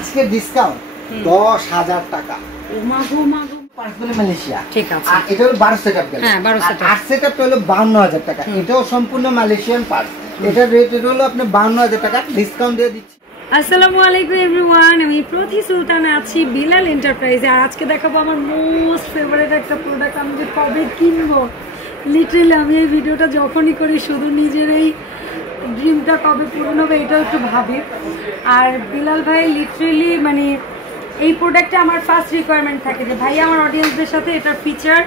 আজকে ডিসকাউন্ট 10,000 টাকা। মালয়েশিয়া, ঠিক আছে। আর এটা হলো 12 সেটআপ গেল। হ্যাঁ 12 সেটআপ। 8 সেটআপটা হলো 52,000 টাকা। এটাও সম্পূর্ণ মালয়েশিয়ান পার্টস। এটার রেট হলো আপনি 52,000 টাকা ডিসকাউন্ট দিয়ে দিচ্ছি। আসসালামু আলাইকুম এভরিওয়ান, আমি প্রতি সুলতানা আছি বিলাল এন্টারপ্রাইজে। আর আজকে দেখাবো আমার মোস্ট ফেভারিট একটা প্রোডাক্ট। আমি যে কবে কিনবো, লিটারালি আমি এই ভিডিওটা যখনই করি শুধু নিজের এই ড্রিমটা কবে পূরণ হবে এটাও একটু ভাবি। আর বিলাল ভাই লিটারালি মানে এই প্রোডাক্টটা আমার ফার্স্ট রিকোয়ারমেন্ট থাকে যে ভাই আমার অডিয়েন্সদের সাথে এটার ফিচার,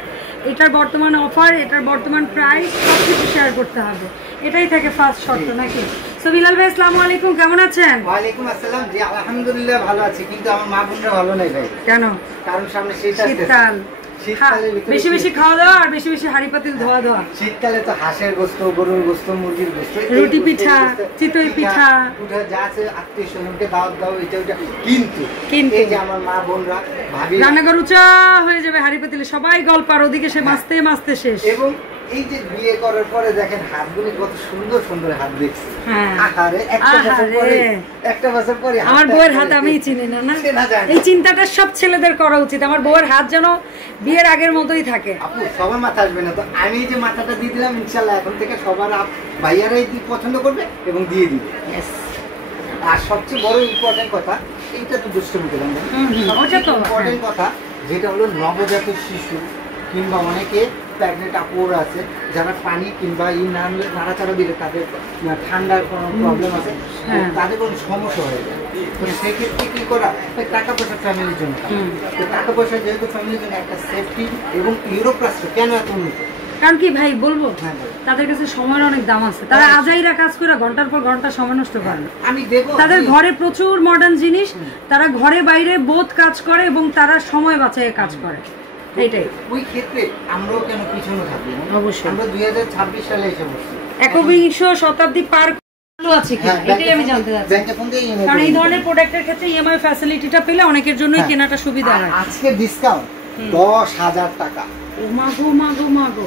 এটার বর্তমান অফার, এটার বর্তমান প্রাইস সব কিছু শেয়ার করতে হবে, এটাই থাকে ফার্স্ট শর্ত নাকি? সো বিলাল ভাই আসসালামু আলাইকুম, কেমন আছেন? ওয়ালাইকুম আসসালাম। জি আলহামদুলিল্লাহ ভালো আছি, কিন্তু আমার মা বোনরা ভালো নাই ভাই। কেন? কারণ সামনে শীতকাল, বেশি বেশি খাওয়া দাওয়া আর বেশি বেশি হাঁড়ি পাতিল ধোয়া ধোয়া। শীতকালে তো হাঁসের গোস্ত, গরুর গোস্ত, মুরগির গোস্ত, রুটি পিঠা, চিতই পিঠা, যা আছে আত্মীয় স্বজনকে দাওয়াত দাও, এটা ওটা। কিন্তু এই যে আমার মা বোনরা ভাবি রান্নাঘর উঁচা হয়ে যাবে হাঁড়ি পাতিলে, সবাই গল্প, আর ওদিকে সে মাছতে মাছতে শেষ। এবং এই যে বিয়ে করার পরে দেখেন হাতগুলো কত সুন্দর সুন্দর হাত দেখছি। একটা বছর পরে আমার বউয়ের হাত আমি চিনি না, না এই চিন্তাটা সব ছেলেদের করা উচিত। আমার বউয়ের হাত যেন বিয়ের আগের মতোই থাকে। আপু সবার মাথা আসবে না তো, আমি যে মাথাটা দিয়ে দিলাম, ইনশাল্লাহ এখন থেকে সবার ভাইয়ারাই পছন্দ করবে এবং দিয়ে দিবে। আর সবচেয়ে বড় ইম্পর্টেন্ট কথা, এইটা তো দুষ্টমি করলাম, ইম্পর্টেন্ট কথা যেটা হলো নবজাত শিশু কিংবা অনেকে প্রেগনেন্ট আপুরা আছে যারা পানি কিংবা নাড়াচাড়া দিলে তাদের ঠান্ডার কোনো প্রবলেম আছে, তাদের কোনো সমস্যা হয়ে যায়। তো সেক্ষেত্রে কি করা, টাকা পয়সা ফ্যামিলির জন্য, তো টাকা পয়সা যেহেতু ফ্যামিলির জন্য একটা সেফটি এবং ইউরোপ্লাস্ট কেন এত উন্নত। কারণ কি ভাই বলবো, তাদের কাছে সময়ের অনেক দাম আছে। তারা আজাইরা কাজ করে ঘন্টার পর ঘন্টা সময় নষ্ট করে। আমি দেখো তাদের ঘরে প্রচুর মডার্ন জিনিস, তারা ঘরে বাইরে বোধ কাজ করে এবং তারা সময় বাঁচায় কাজ করে। এইটাই ওই ক্ষেত্রে আমরাও কেন পিছনে থাকবো? অবশ্যই আমরা 2026 সালে এসে বসছি, একবিংশ শতাব্দী পার আছে কি এটাই আমি জানতে চাচ্ছি। কারণ এই ধরনের প্রোডাক্টের ক্ষেত্রে ইএমআই ফ্যাসিলিটিটা পেলে অনেকের জন্যই কেনাটা সুবিধা হয়। আজকে ডিসকাউন্ট 10,000 টাকা। ও মাগো মাগো মাগো,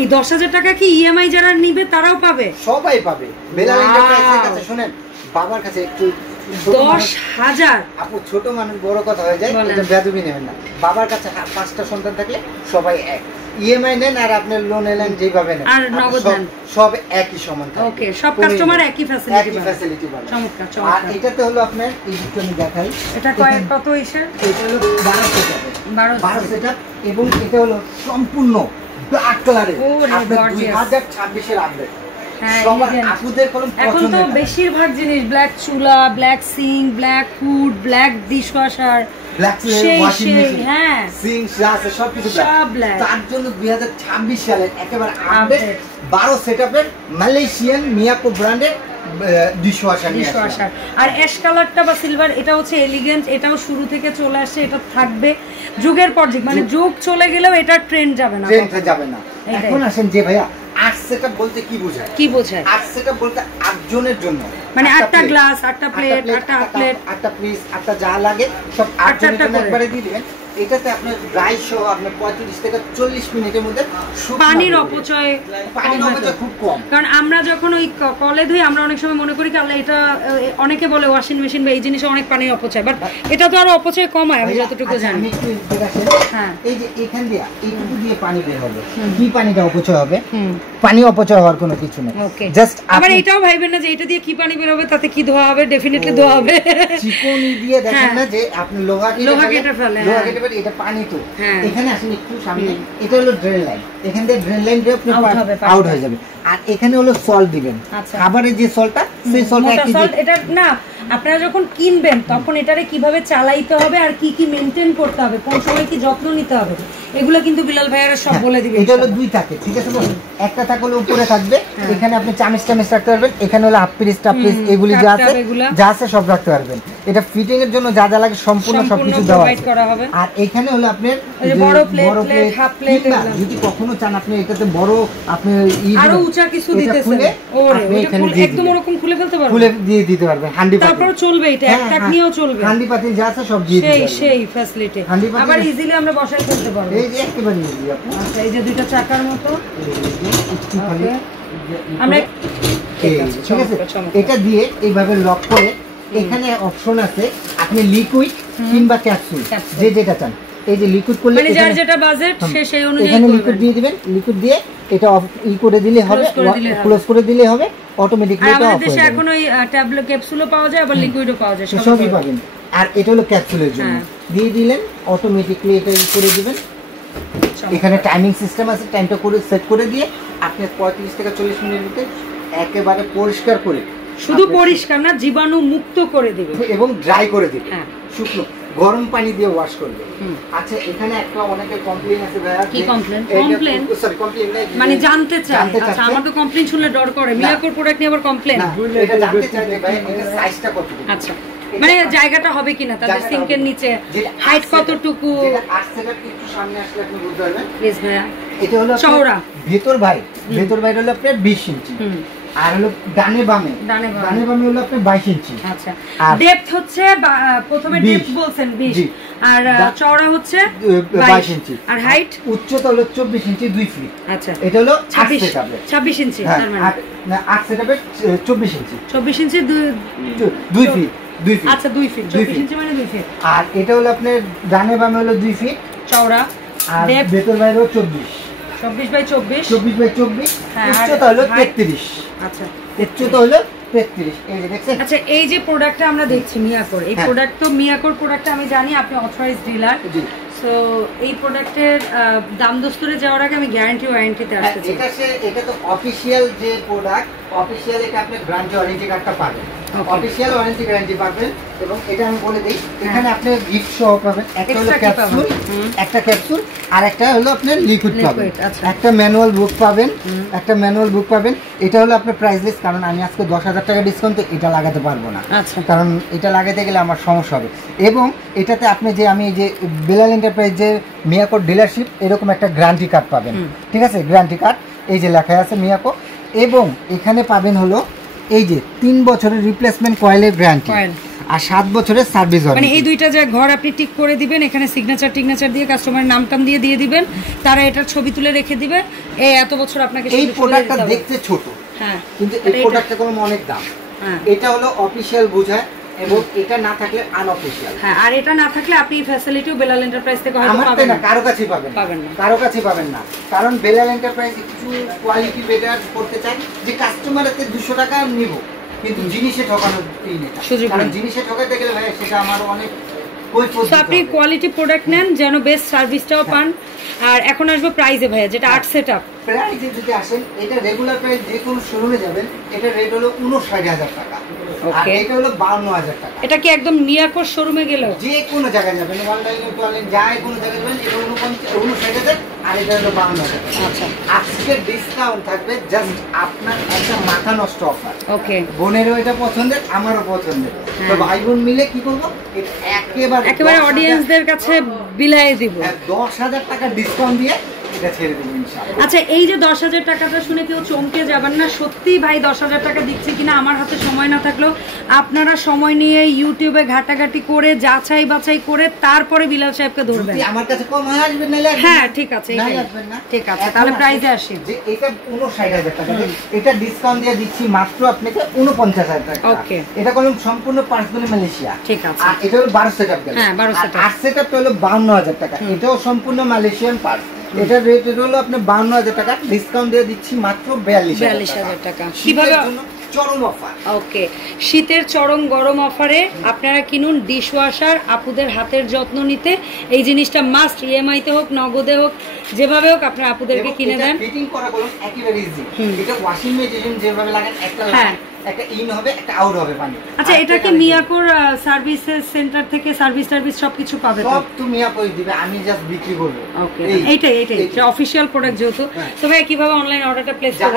এই 10,000 টাকা কি ইএমআই যারা নিবে তারাও পাবে? সবাই পাবে। বেলাল এন্টারপ্রাইজের কাছে শুনেন, বাবার কাছে একটু 10,000 আপু ছোট মানুষ বড় কথা হয়ে যায়, এটা বেদবি নেবেন না। বাবার কাছে 5টা সন্তান থাকলে সবাই এক, ইএমআই নেন আর আপনি লোন নেন যেভাবে নেন আর নগদ নেন, সব একই সমান থাকে। ওকে, সব কাস্টমার একই ফ্যাসিলিটি পাবে। চমৎকার চমৎকার। আর এটা তো হলো আপনার এই দিকটা আমি দেখাই, এটা কত এসে? এটা হলো 12 সেটআপ এবং এটা হলো সম্পূর্ণ ব্ল্যাক কালারে। আপনার 2026 এর আপডেট। এখন তো বেশিরভাগ জিনিস ব্ল্যাক চুলা, black sink, black food, black dishwasher, তার জন্য 2026 সালের একেবারে আপডেট 12 সেটআপের মালয়েশিয়ান মিয়াকো ব্র্যান্ডের ডিশওয়াশার। আর অ্যাশ কালারটা বা সিলভার, এটা হচ্ছে এলিগেন্ট, এটাও শুরু থেকে চলে আসছে, এটা থাকবে যুগের পর যুগ, মানে যুগ চলে গেলেও এটা ট্রেন্ড যাবে না। এখন আসেন যে ভাইয়া 8 সেটআপ বলতে কি বোঝায়? 8 সেটআপ বলতে 8 জনের জন্য, মানে 8টা গ্লাস, 8টা প্লেট, 8টা প্লেট, 8টা পিস, 8টা যা লাগে সব 8 জনের জন্য একবারে দিয়ে দিবেন। এটাতে আপনার ড্রাই সহ আপনার 35 থেকে 40 মিনিটের মধ্যে পানির অপচয় খুব কম। কারণ আমরা যখন ওই কলে ধুই আমরা অনেক সময় মনে করি কি আল্লাহ, এটা অনেকে বলে ওয়াশিং মেশিন বা এই জিনিসে অনেক পানির অপচয়, বাট এটা তো আরো অপচয় কমায় আমি যতটুকু জানি। হ্যাঁ, এই যে এখান দিয়ে এইটুকু দিয়ে পানি বের হবে, কি পানিটা অপচয় হবে? পানি অপচয় হওয়ার কোনো কিছু নেই। জাস্ট আবার এটাও ভাইবেন না যে এটা দিয়ে কি পানি বের হবে, তাতে কি ধোয়া হবে, ডেফিনেটলি ধোয়া হবে। চিকনি দিয়ে দেখেন না যে আপনি লোহা কেটে ফেলে, এটা পানি তো। এখানে আসেন একটু সামনে, এটা হলো ড্রেন লাইন, এখান থেকে ড্রেন লাইন দিয়ে আপনি আউট হয়ে যাবে। আর এখানে হলো সল্ট দিবেন, খাবারের যে সল্টটা, সেই সল্টটা এটা না আপনারা যখন কিনবেন তখন এটারে কিভাবে চালাইতে হবে আর কি কি মেইনটেইন করতে হবে, কোন সময় কি যত্ন নিতে হবে, এগুলো কিন্তু বিলাল ভাইয়ারা সব বলে দিবে। এটা হলো 2 থাকে, ঠিক আছে? একটা থাকে হলো উপরে থাকবে, এখানে আপনি চামচ রাখতে পারবেন, এখানে হলো হাফ পিস এগুলি যা আছে সব রাখতে পারবেন। এটা ফিটিং এর জন্য যা যা লাগে সম্পূর্ণ সবকিছু দেওয়া হবে। আর এখানে হলো আপনার বড় প্লেট, হাফ প্লেট, যদি কখনো চান আপনি এটাতে বড় আপনি আরো উঁচা কিছু দিতেছেন, ওরে একদম এরকম খুলে ফেলতে পারবেন, খুলে দিয়ে দিতে পারবেন। হান্ডি তারপর চলবে, এটা একটা নিয়েও চলবে, হান্ডি পাতিল যা আছে সব দিয়ে দিতে সেই ফ্যাসিলিটি। আবার ইজিলি আমরা বসাই ফেলতে পারবো, এই যে একেবারে ইজি। আচ্ছা, এই যে দুইটা চাকার মতো আমরা, ঠিক আছে, এটা দিয়ে এইভাবে লক করে এখানে অপশন আছে আপনি লিকুইড কিংবা ক্যাপসুল যে যেটা চান, এই যে লিকুইড করলে মানে যার যেটা বাজেট সে সেই অনুযায়ী এখানে লিকুইড দিয়ে দিবেন, লিকুইড দিয়ে এটা অফ করে দিলে হবে, ক্লোজ করে দিলে হবে, অটোমেটিক্যালি এটা অফ হয়ে যাবে। আমাদের দেশে এখন ওই ট্যাবলেট ক্যাপসুলও পাওয়া যায়, আবার লিকুইডও পাওয়া যায়, সবই পাবেন। আর এটা হলো ক্যাপসুলের জন্য, দিয়ে দিলেন অটোমেটিক্যালি এটা করে দিবেন। এখানে টাইমিং সিস্টেম আছে, টাইমটা করে সেট করে দিয়ে আপনি 35 থেকে 40 মিনিটের ভিতরে একেবারে পরিষ্কার করে, শুধু পরিষ্কার না জীবাণু মুক্ত করে দিবে এবং ড্রাই করে দিবে, শুকনো গরম পানি দিয়ে ওয়াশ করবে। আচ্ছা এখানে একটা অনেকে কমপ্লেইন আছে ভাইয়া, কি কমপ্লেইন? সরি কমপ্লেইন মানে জানতে চাই। আচ্ছা আমার তো কমপ্লেইন শুনলে ডর করে, মিয়াকোর প্রোডাক্ট নিয়ে আবার কমপ্লেইন, এটা জানতে চাই যে ভাই এটা সাইজটা কত। আচ্ছা মানে জায়গাটা হবে কিনা তাদের সিঙ্কের নিচে, হাইট কতটুকু, যেটা আসছে না একটু সামনে আসলে আপনি বুঝতে পারবেন। প্লিজ ভাইয়া। এটা হলো চওড়া ভেতর বাইরে হলো আপনার 20 ইঞ্চি, আর হলো ডানে বামে হলো আপনার 22 ইঞ্চি। আচ্ছা ডেপথ হচ্ছে প্রথমে ডেপথ বলছেন 20 আর চওড়া হচ্ছে 22 ইঞ্চি, আর হাইট উচ্চতা হলো 24 ইঞ্চি 2 ফিট। আচ্ছা এটা হলো 26 ইঞ্চি, তার মানে না 8 সেটআপে 24 ইঞ্চি, 24 ইঞ্চি 2 ফিট। আচ্ছা 2 ফিট, 24 ইঞ্চি মানে 2 ফিট। আর এটা হলো আপনার ডানে বামে হলো 2 ফিট চওড়া, আর ভেতর বাইরে হলো 24 বাই 24, উচ্চতা হলো 33। আচ্ছা উচ্চতা হলো 33। এই যে দেখছেন। আচ্ছা এই যে প্রোডাক্টটা আমরা দেখছি মিয়াকোর, এই প্রোডাক্ট তো মিয়াকোর প্রোডাক্টটা আমি জানি আপনি অথরাইজড ডিলার, সো এই প্রোডাক্টের দাম দস্তরে যাওয়ার আগে আমি গ্যারান্টি ওয়ারেন্টিতে আসতে চাই। এটা তো অফিশিয়াল যে প্রোডাক্ট, অফিশিয়াল এটা আপনি গ্যারান্টি ওয়ারেন্টি কার্ডটা পাবেন, অফিশিয়াল ওয়ারেন্টি গ্যারান্টি পাবেন। এবং এটা আমি বলে দেই, এখানে আপনি গিফট সহ পাবেন, একটা হলো ক্যাপসুল, আর একটা হলো আপনার লিকুইড পাবেন, একটা ম্যানুয়াল বুক পাবেন, এটা হলো আপনার প্রাইসলেস, কারণ আমি আজকে 10,000 টাকা ডিসকাউন্টে এটা লাগাতে পারবো না, কারণ এটা লাগাতে গেলে আমার সমস্যা হবে। এবং এটাতে আপনি যে আমি যে বেলাল এন্টারপ্রাইজ যে মিয়াকো ডিলারশিপ এরকম একটা গ্যারান্টি কার্ড পাবেন, ঠিক আছে, গ্যারান্টি কার্ড এই যে লেখা আছে মিয়াকো। এবং এখানে পাবেন হলো এই যে 3 বছরের রিপ্লেসমেন্ট কয়েলের গ্যারান্টি আর 7 বছরের সার্ভিস ওয়ারেন্টি। মানে এই দুইটা যে ঘর আপনি টিক করে দিবেন, এখানে সিগনেচার দিয়ে কাস্টমারের নামটাম দিয়ে দিবেন, তারা এটার ছবি তুলে রেখে দিবে, এই এত বছর আপনাকে। এই প্রোডাক্টটা দেখতে ছোট, হ্যাঁ, কিন্তু এই প্রোডাক্টটা কোনো অনেক দাম। এটা হলো অফিশিয়াল বোঝায়, এবং এটা না থাকলে আনঅফিশিয়াল। হ্যাঁ, আর এটা না থাকলে আপনি ফ্যাসিলিটিও বেলাল এন্টারপ্রাইজ থেকে হয়তো পাবেন না, কারো কাছেই পাবেন না, কারণ বেলাল এন্টারপ্রাইজ কিছু কোয়ালিটি বেটার করতে চায় যে কাস্টমারকে 200 টাকা নিব, কিন্তু জিনিসে ঠকানোর সুযোগ, কারণ জিনিসে ঠকাতে গেলে ভাই সেটা আমার অনেক আপনি কোয়ালিটি প্রোডাক্ট নেন যেন বেস্ট সার্ভিসটাও পান। আর এখন আসবে প্রাইসে ভাইয়া, যেটা 8 সেটআপ প্রাইসে যদি আসেন, এটা রেগুলার প্রাইস যে কোনো শোরুমে যাবেন এটা রেট হলো 59,000 টাকা, আর এটা হলো 52,000 টাকা। এটা কি একদম মিয়াকোর শোরুমে গেলেও যে কোনো জায়গায় যাবেন, অনলাইনে টুয়ালেন যায় কোনো জায়গায় যাবেন, এটা 59,000 আর এটা হলো 52,000 টাকা। আচ্ছা আজকে ডিসকাউন্ট থাকবে জাস্ট আপনার একটা মাথা নষ্ট অফার। ওকে, বোনেরও এটা পছন্দের, আমারও পছন্দের, তো ভাই বোন মিলে কি করব, এটা একেবারে অডিয়েন্সদের কাছে বিলায়ে দিব, 10,000 টাকা ডিসকাউন্ট দিয়ে এটা ছেড়ে দেব ইনশাআল্লাহ। আচ্ছা এই যে 10,000 টাকাটা শুনে কেউ চমকে যাবেন না, সত্যি ভাই 10,000 টাকা দিচ্ছে কিনা। আমার হাতে সময় না থাকলেও আপনারা সময় নিয়ে ইউটিউবে ঘাটাঘাটি করে যাচাই বাছাই করে তারপরে বিলাল সাহেবকে ধরবেন। আমার কাছে কম আসবে না, হ্যাঁ ঠিক আছে, ঠিক আছে, তাহলে প্রাইসে আসি। যে এটা 59,000 টাকা, এটা ডিসকাউন্ট দিয়ে দিচ্ছি মাত্র আপনাকে 49,000 টাকা। ওকে, এটা কোন সম্পূর্ণ পার্সোনাল মালয়েশিয়া, ঠিক আছে। আর এটা হলো 12 সেটআপ, হ্যাঁ 12 সেটআপ, 8 সেটআপ হলো 52,000 টাকা, এটাও সম্পূর্ণ মালয়েশিয়ান পার্স। এটা রেট হলো আপনার 52,000 টাকা, ডিসকাউন্ট দিয়ে দিচ্ছি মাত্র 42,000 টাকা। কিভাবে? চরম অফার। ওকে, শীতের চরম গরম অফারে আপনারা কিনুন ডিশওয়াশার। আপুদের হাতের যত্ন নিতে এই জিনিসটা মাস্ট, ইএমআই তে হোক নগদে হোক যেভাবে হোক আপনারা আপুদেরকে কিনে দেন। ফিটিং করা বলুন একেবারে ইজি, এটা ওয়াশিং মেশিন যেভাবে লাগান একটা একটা ইন হবে, একটা আউট হবে পানি। আচ্ছা এটা কি মিয়াকোর সার্ভিসেস সেন্টার থেকে সার্ভিস সবকিছু পাবে? সব তো মিয়াকোই দিবে, আমি জাস্ট বিক্রি করব। ওকে, এইটাই অফিশিয়াল প্রোডাক্ট যেহেতু। তবে কিভাবে অনলাইন অর্ডারটা প্লেস করব?